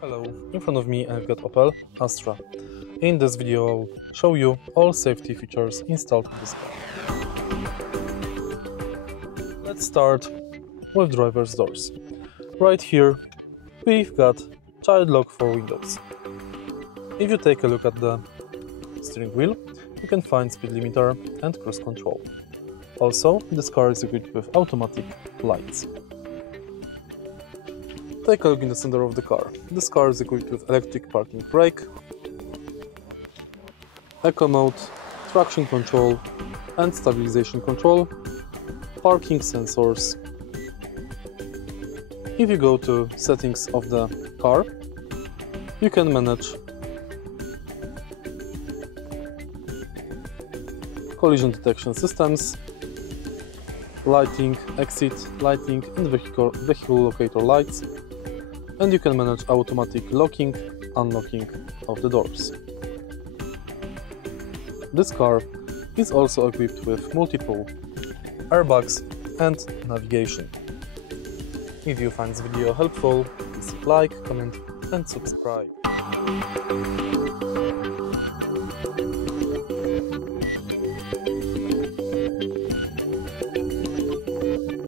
Hello, in front of me I've got Opel Astra. In this video I'll show you all safety features installed in this car. Let's start with driver's doors. Right here we've got child lock for windows. If you take a look at the steering wheel, you can find speed limiter and cruise control. Also, this car is equipped with automatic lights. Take a look in the center of the car. This car is equipped with electric parking brake, eco mode, traction control and stabilization control, parking sensors. If you go to settings of the car, you can manage collision detection systems, lighting, exit lighting and vehicle locator lights, and you can manage automatic locking, unlocking of the doors. This car is also equipped with multiple airbags and navigation. If you find this video helpful, please like, comment and subscribe.